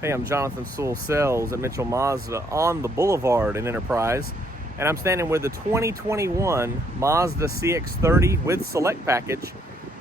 Hey, I'm Jonathan Sewell Sales at Mitchell Mazda on the Boulevard in Enterprise, and I'm standing with the 2021 Mazda CX-30 with Select Package.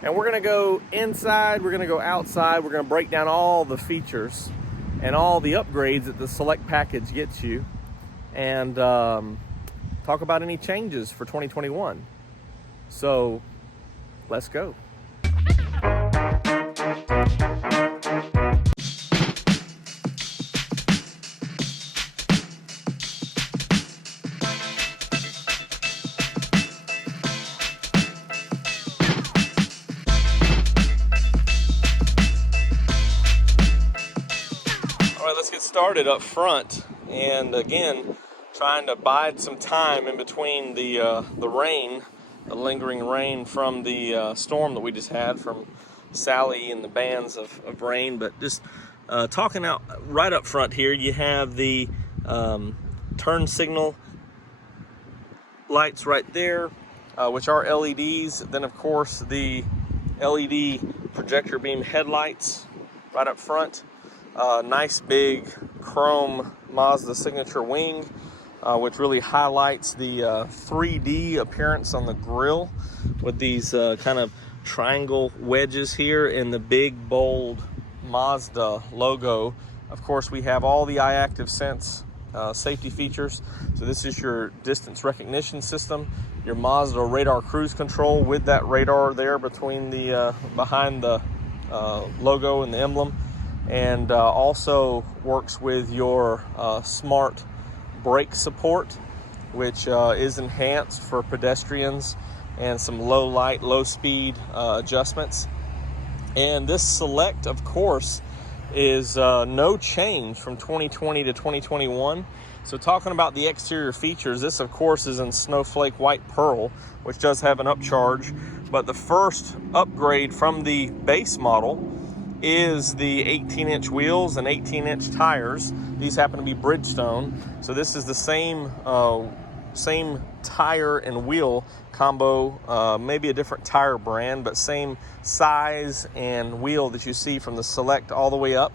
And we're gonna go inside, we're gonna go outside, we're gonna break down all the features and all the upgrades that the Select Package gets you, and talk about any changes for 2021. So let's go. All right, let's get started up front. And again, trying to bide some time in between the rain, the lingering rain from the storm that we just had from Sally and the bands of rain. But just talking out right up front here, you have the turn signal lights right there, which are LEDs. Then of course the LED projector beam headlights right up front. Nice big chrome Mazda signature wing, which really highlights the 3D appearance on the grille with these kind of triangle wedges here and the big bold Mazda logo. Of course, we have all the iActiv Sense safety features. So this is your distance recognition system, your Mazda radar cruise control with that radar there between the behind the logo and the emblem. And also works with your smart brake support, which is enhanced for pedestrians, and some low light, low speed adjustments. And this Select, of course, is no change from 2020 to 2021. So talking about the exterior features, this of course is in Snowflake White Pearl, which does have an upcharge, but the first upgrade from the base model is the 18-inch wheels and 18-inch tires. These happen to be Bridgestone, so this is the same tire and wheel combo, maybe a different tire brand, but same size and wheel that you see from the Select all the way up.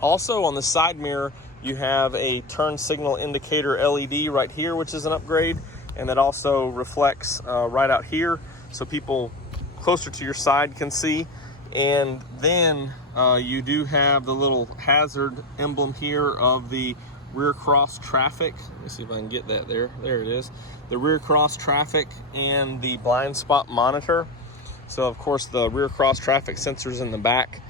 Also on the side mirror, you have a turn signal indicator LED right here, which is an upgrade, and that also reflects right out here, so people closer to your side can see. And then you do have the little hazard emblem here of the rear cross traffic. Let me see if I can get that there. There it is. The rear cross traffic and the blind spot monitor. So of course the rear cross traffic sensor's in the back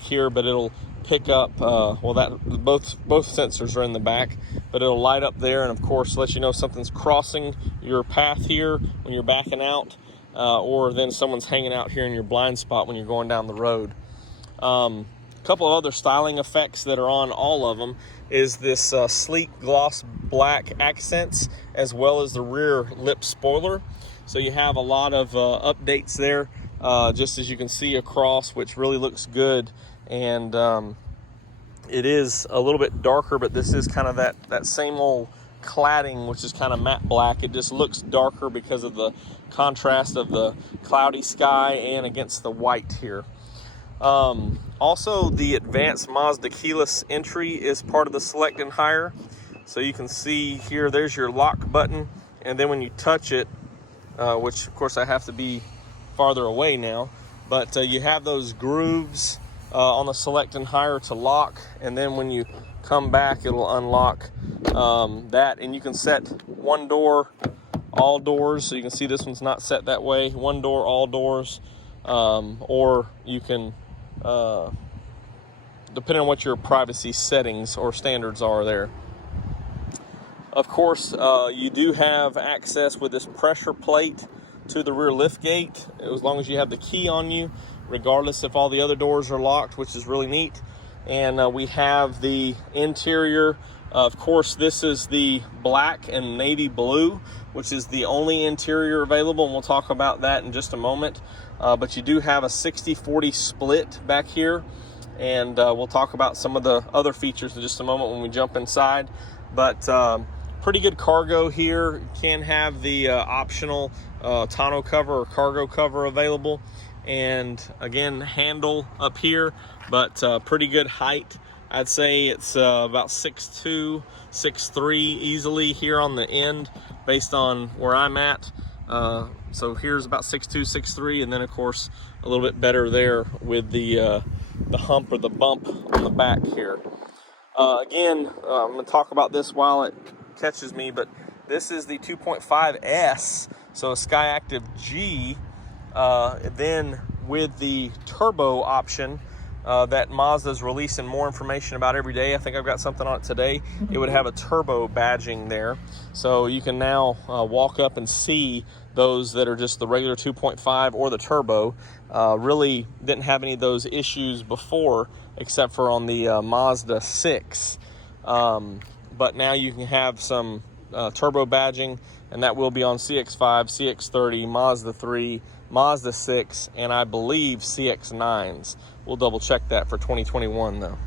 here, but it'll pick up, well, that both sensors are in the back, but it'll light up there and of course let you know something's crossing your path here when you're backing out. Or then someone's hanging out here in your blind spot when you're going down the road. A couple of other styling effects that are on all of them is this sleek gloss black accents, as well as the rear lip spoiler. So you have a lot of updates there, just as you can see across, which really looks good. And it is a little bit darker, but this is kind of that same old cladding, which is kind of matte black. It just looks darker because of the contrast of the cloudy sky and against the white here. Also, the advanced Mazda keyless entry is part of the Select and Higher. So you can see here, there's your lock button, and then when you touch it, which of course I have to be farther away now, but you have those grooves on the Select and Higher to lock, and then when you come back it'll unlock that, and you can set one door all doors. So you can see this one's not set that way, one door all doors, or you can depending on what your privacy settings or standards are there. Of course, you do have access with this pressure plate to the rear lift gate, as long as you have the key on you, regardless if all the other doors are locked, which is really neat. And we have the interior. Of course, this is the black and navy blue, which is the only interior available, and we'll talk about that in just a moment. But you do have a 60-40 split back here, and we'll talk about some of the other features in just a moment when we jump inside. But pretty good cargo here. You can have the optional tonneau cover or cargo cover available. And again, handle up here, but pretty good height I'd say it's about 6'2", 6'3" easily here on the end based on where I'm at. So here's about 6'2", 6'3", and then of course a little bit better there with the hump or the bump on the back here. Again, I'm going to talk about this while it catches me, but this is the 2.5S, so a SkyActiv G, then with the turbo option that Mazda's releasing more information about every day. I think I've got something on it today. It would have a turbo badging there, so you can now walk up and see those that are just the regular 2.5 or the turbo. Really didn't have any of those issues before, except for on the Mazda 6. But now you can have some turbo badging, and that will be on CX-5, CX-30, Mazda 3, Mazda 6, and I believe CX-9s. We'll double check that for 2021 though.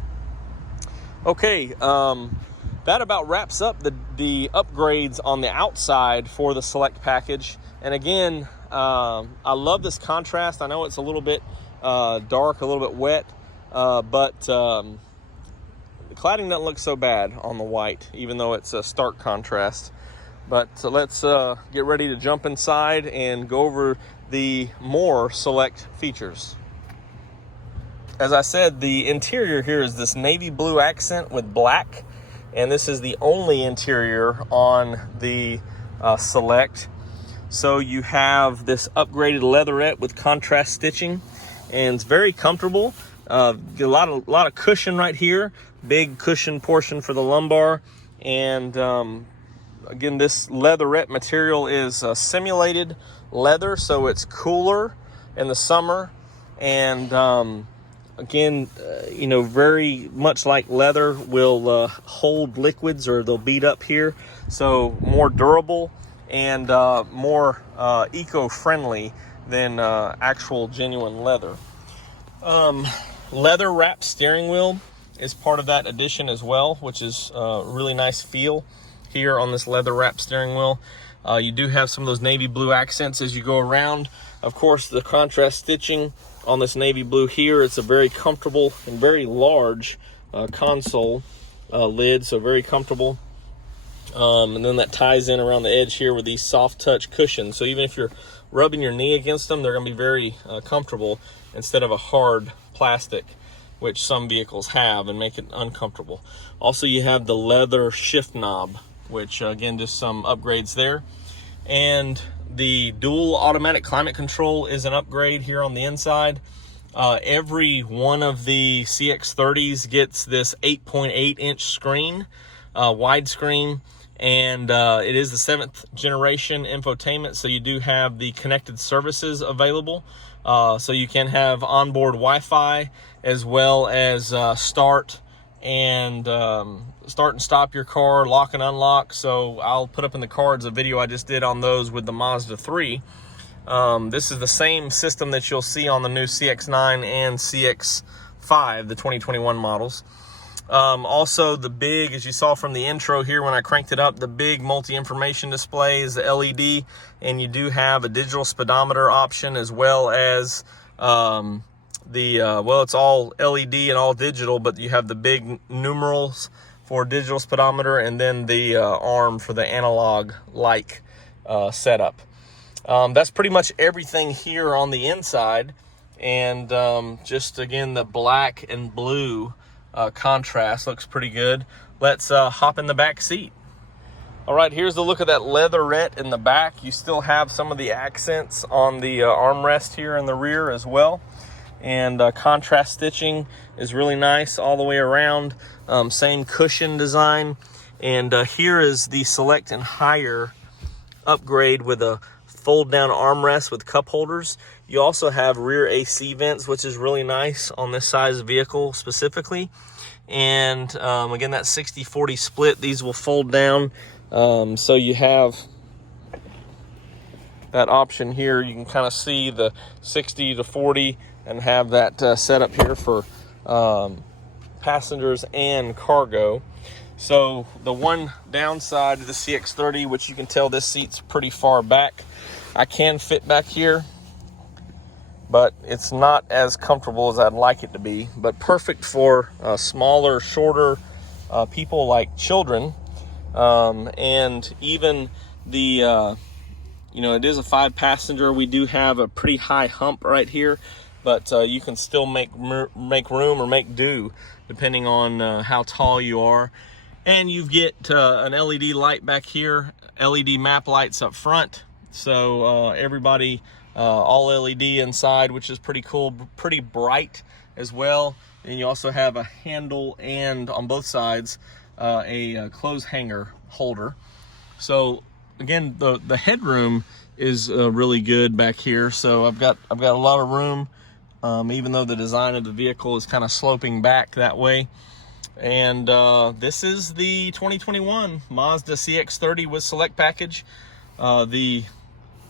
Okay, that about wraps up the upgrades on the outside for the Select package. And again, I love this contrast. I know it's a little bit dark, a little bit wet, but the cladding doesn't look so bad on the white, even though it's a stark contrast. But let's get ready to jump inside and go over the more Select features. As I said, the interior here is this navy blue accent with black, and this is the only interior on the Select. So you have this upgraded leatherette with contrast stitching, and it's very comfortable. A lot of cushion right here, big cushion portion for the lumbar, and again, this leatherette material is simulated leather, so it's cooler in the summer, and again, you know, very much like leather will hold liquids, or they'll bead up here, so more durable and more eco-friendly than actual genuine leather. Leather wrapped steering wheel is part of that addition as well, which is a really nice feel here on this leather wrapped steering wheel. You do have some of those navy blue accents as you go around. Of course, the contrast stitching on this navy blue here, it's a very comfortable and very large console lid, so very comfortable. And then that ties in around the edge here with these soft touch cushions. So even if you're rubbing your knee against them, they're going to be very comfortable instead of a hard plastic, which some vehicles have and make it uncomfortable. Also, you have the leather shift knob, which again, just some upgrades there. And the dual automatic climate control is an upgrade here on the inside. Every one of the CX-30s gets this 8.8 inch screen, widescreen, and it is the 7th generation infotainment, so you do have the connected services available. So you can have onboard Wi-Fi, as well as start and stop your car, lock and unlock. So I'll put up in the cards a video I just did on those with the Mazda 3. This is the same system that you'll see on the new CX-9 and CX-5, the 2021 models. Also, the big, as you saw from the intro here when I cranked it up, the big multi-information display is the LED, and you do have a digital speedometer option, as well as well, it's all LED and all digital, but you have the big numerals for digital speedometer, and then the arm for the analog-like setup. That's pretty much everything here on the inside, and just again, the black and blue contrast looks pretty good. Let's hop in the back seat. All right, here's the look of that leatherette in the back. You still have some of the accents on the armrest here in the rear as well. And contrast stitching is really nice all the way around. Same cushion design. And here is the Select and Higher upgrade with a fold down armrest with cup holders. You also have rear AC vents, which is really nice on this size vehicle specifically. And again, that 60-40 split, these will fold down. So you have that option here. You can kind of see the 60-40 and have that set up here for passengers and cargo. So the one downside of the CX-30, which you can tell this seat's pretty far back. I can fit back here, but it's not as comfortable as I'd like it to be, but perfect for smaller, shorter people like children. And even the, it is a 5-passenger. We do have a pretty high hump right here, but you can still make room or make do depending on how tall you are. And you get an LED light back here, LED map lights up front. So everybody, all LED inside, which is pretty cool, pretty bright as well. And you also have a handle and on both sides a clothes hanger holder. So again, the headroom is really good back here. So I've got a lot of room, even though the design of the vehicle is kind of sloping back that way. And this is the 2021 Mazda CX-30 with Select Package. The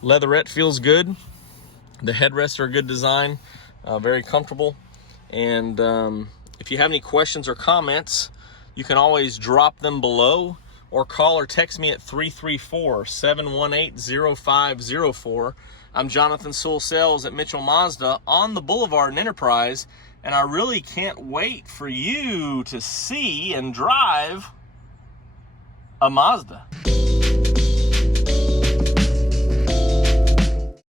Leatherette feels good. The headrests are a good design, very comfortable. And if you have any questions or comments, you can always drop them below or call or text me at 334-718-0504. I'm Jonathan Sewell Sales at Mitchell Mazda on the Boulevard in Enterprise, and I really can't wait for you to see and drive a Mazda.